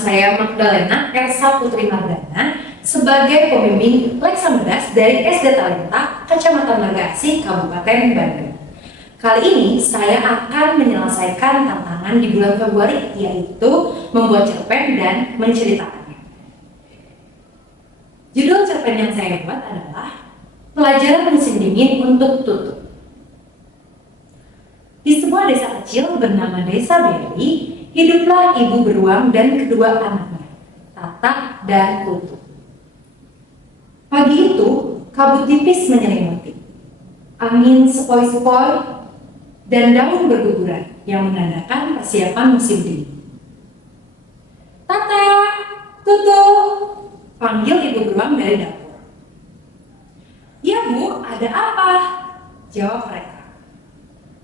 saya Magdalena Ersa Putri Mardana sebagai pembimbing Leksamdas dari SD Talenta, Kecamatan Marga Asih, Kabupaten Bandung. Kali ini saya akan menyelesaikan tantangan di bulan Februari, yaitu membuat cerpen dan menceritakannya. Judul cerpen yang saya buat adalah Pelajaran Musim Dingin untuk Tutu. Di sebuah desa kecil bernama Desa Beri, hiduplah ibu beruang dan kedua anaknya, Tata dan Tutu. Pagi itu, kabut tipis menyelimuti. Angin sepoi-sepoi dan daun berguguran yang menandakan persiapan musim dingin. Tata, Tutu, panggil ibu beruang dari dapur. Ya Bu, ada apa? Jawab mereka.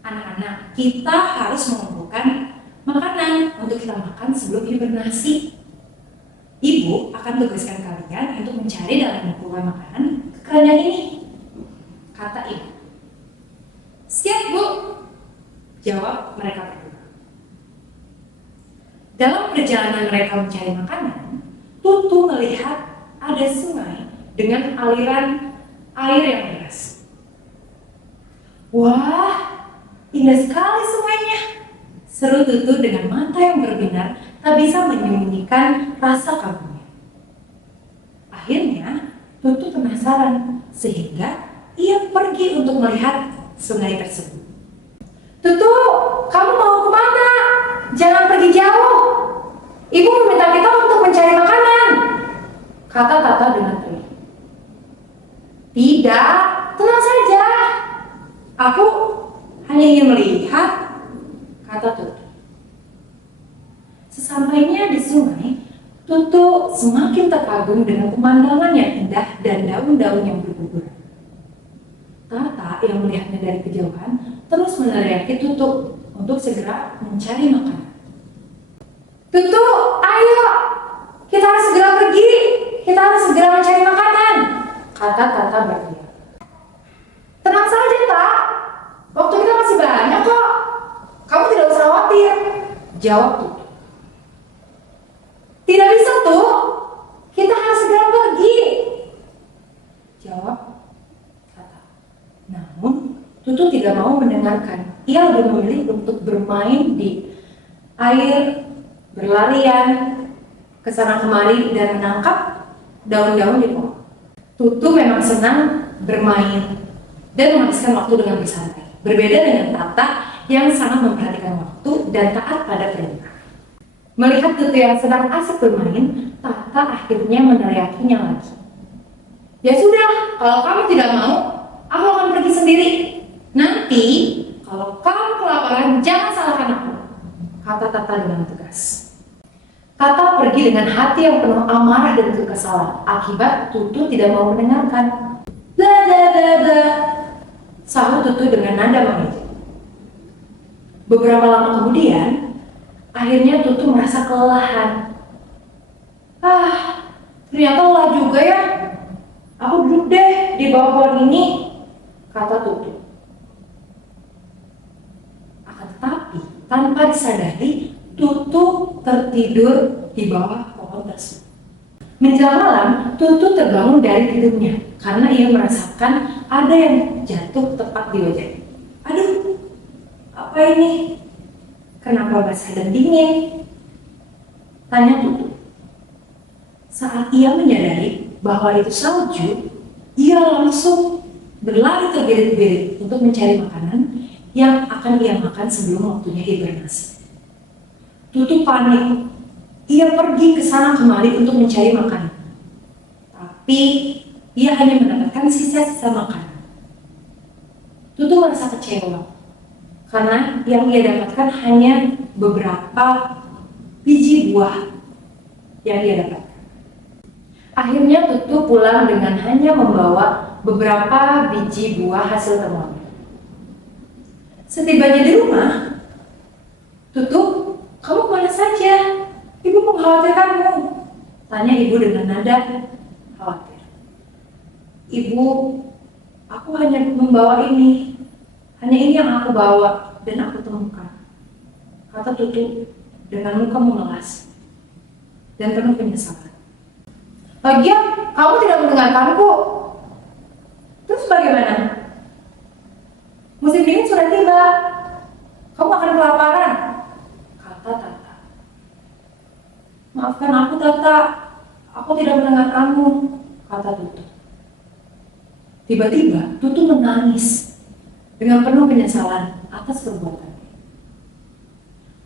Anak-anak, kita harus mengumpulkan makanan untuk kita makan sebelum hibernasi. Ibu akan tugaskan kalian untuk mencari dan mengumpulkan makanan ke keranjang ini, kata ibu. Siap Bu, jawab mereka berdua. Dalam perjalanan mereka mencari makanan, Tutu melihat ada sungai dengan aliran air yang deras. Wah, indah sekali sungainya, seru Tutu dengan mata yang berbinar, tak bisa menyembunyikan rasa kagumnya. Akhirnya, Tutu penasaran sehingga ia pergi untuk melihat sungai tersebut. Tutu, kamu mau kemana? Jangan pergi jauh. Ibu meminta kita untuk mencari makanan, kata Tata dengan riang. Tidak, tenang saja. Aku hanya ingin melihat, kata Tutu. Sesampainya di sungai, Tutu semakin terkagum dengan pemandangan yang indah dan daun-daun yang berguguran. Tata yang melihatnya dari kejauhan terus meneriaki Tutu untuk segera mencari makanan. Tutu, ayo, kita harus segera pergi. Kita harus segera mencari makanan, kata Tata berteriak. Tenang saja, Tak. Waktu kita masih banyak kok. Kamu tidak usah khawatir, jawab Tutu. Tidak bisa, Tuh. Kita harus segera pergi, jawab Tata. Namun, Tutu tidak mau mendengarkan. Ia lebih memilih untuk bermain di air, berlarian ke sana kemari dan menangkap daun-daun di pohon. Tutu memang senang bermain dan menghabiskan waktu dengan bersantai. Berbeda dengan Tata yang sangat memperhatikan waktu dan taat pada perintah. Melihat Tutu yang sedang asik bermain, Tata akhirnya meneriakinya lagi. Ya sudah, kalau kamu tidak mau, aku akan pergi sendiri. Nanti, kalau kamu kelaparan, jangan salahkan aku, kata Tata dengan tegas. Tata pergi dengan hati yang penuh amarah dan kekesalan akibat Tutu tidak mau mendengarkan. Bla bla bla bla, sahut Tutu dengan nada mengejek. Beberapa lama kemudian, akhirnya Tutu merasa kelelahan. Ternyata lelah juga ya. Aku duduk deh di bawah pohon ini, kata Tutu. Akan tetapi, tanpa disadari, Tutu tertidur di bawah pohon tersebut. Menjelang malam, Tutu terbangun dari tidurnya karena ia merasakan ada yang jatuh tepat di wajahnya. Aduh, apa ini? Kenapa basah dan dingin? Tanya Tutu. Saat ia menyadari bahwa itu salju, ia langsung berlari terbirit-birit untuk mencari makanan yang akan ia makan sebelum waktunya hibernasi. Tutu panik. Ia pergi ke sana kemari untuk mencari makanan. Tapi ia hanya mendapatkan sisa-sisa makanan. Tutu merasa kecewa karena yang ia dapatkan hanya beberapa biji buah yang ia dapatkan. Akhirnya Tutu pulang dengan hanya membawa beberapa biji buah hasil temuan. Setibanya di rumah, Tutu, kamu kemana saja? Ibu mengkhawatirkanmu, tanya ibu dengan nada khawatir. Ibu, aku hanya membawa ini. Hanya ini yang aku bawa dan aku temukan, kata Tutu dengan muka memelas. dan penuh penyesalan. Lagian, kamu tidak mendengarkanku. Terus bagaimana? Musim dingin sudah tiba. Kamu akan kelaparan, kata Tata. Maafkan aku, Tata. Aku tidak mendengar kamu, kata Tutu. Tiba-tiba, Tutu menangis dengan penuh penyesalan atas perbuatannya.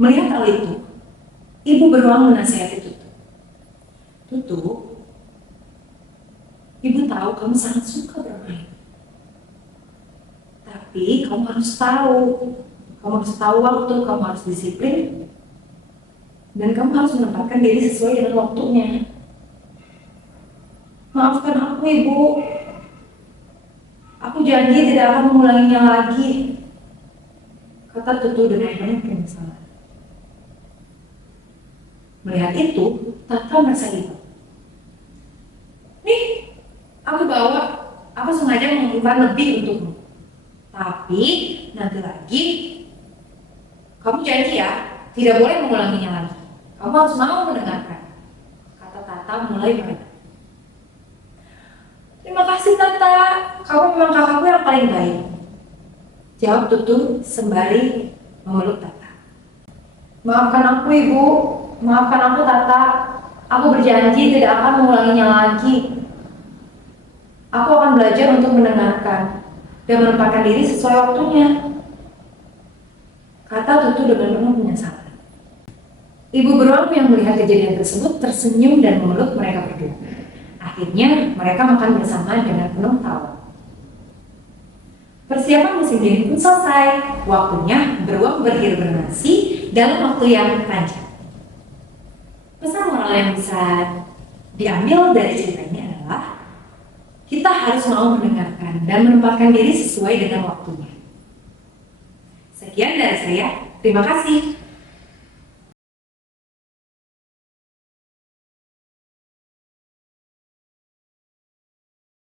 Melihat hal itu, ibu beruang menasihati Tutu. Tutu, ibu tahu kamu sangat suka bermain. Tapi kamu harus tahu waktu, kamu harus disiplin, dan kamu harus menempatkan diri sesuai dengan waktunya. Maafkan aku, Ibu. Aku janji tidak akan mengulanginya lagi, kata Tutu dengan penuh penyesalan. Melihat itu, Tata merasa iba. Nih, aku sengaja mengumpulkan lebih untukmu. Tapi nanti lagi, kamu janji ya, tidak boleh mengulanginya lagi. Kamu harus mau mendengarkan, kata Tata mulai berenang. Terima kasih Tata, kamu memang kakakku yang paling baik, jawab Tutu sembari memeluk Tata. Maafkan aku Ibu, maafkan aku Tata, aku berjanji tidak akan mengulanginya lagi. Aku akan belajar untuk mendengarkan dan menempatkan diri sesuai waktunya, kata Tutu dengan penuh penyesalan. Ibu beruang yang melihat kejadian tersebut tersenyum dan memeluk mereka berdua. Akhirnya mereka makan bersama dengan penuh tawa. Persiapan musim dingin pun selesai. Waktunya beruang berhibernasi dalam waktu yang panjang. Pesan moral yang bisa diambil dari cerita ini adalah kita harus mau mendengarkan dan menempatkan diri sesuai dengan waktunya. Sekian dari saya. Terima kasih.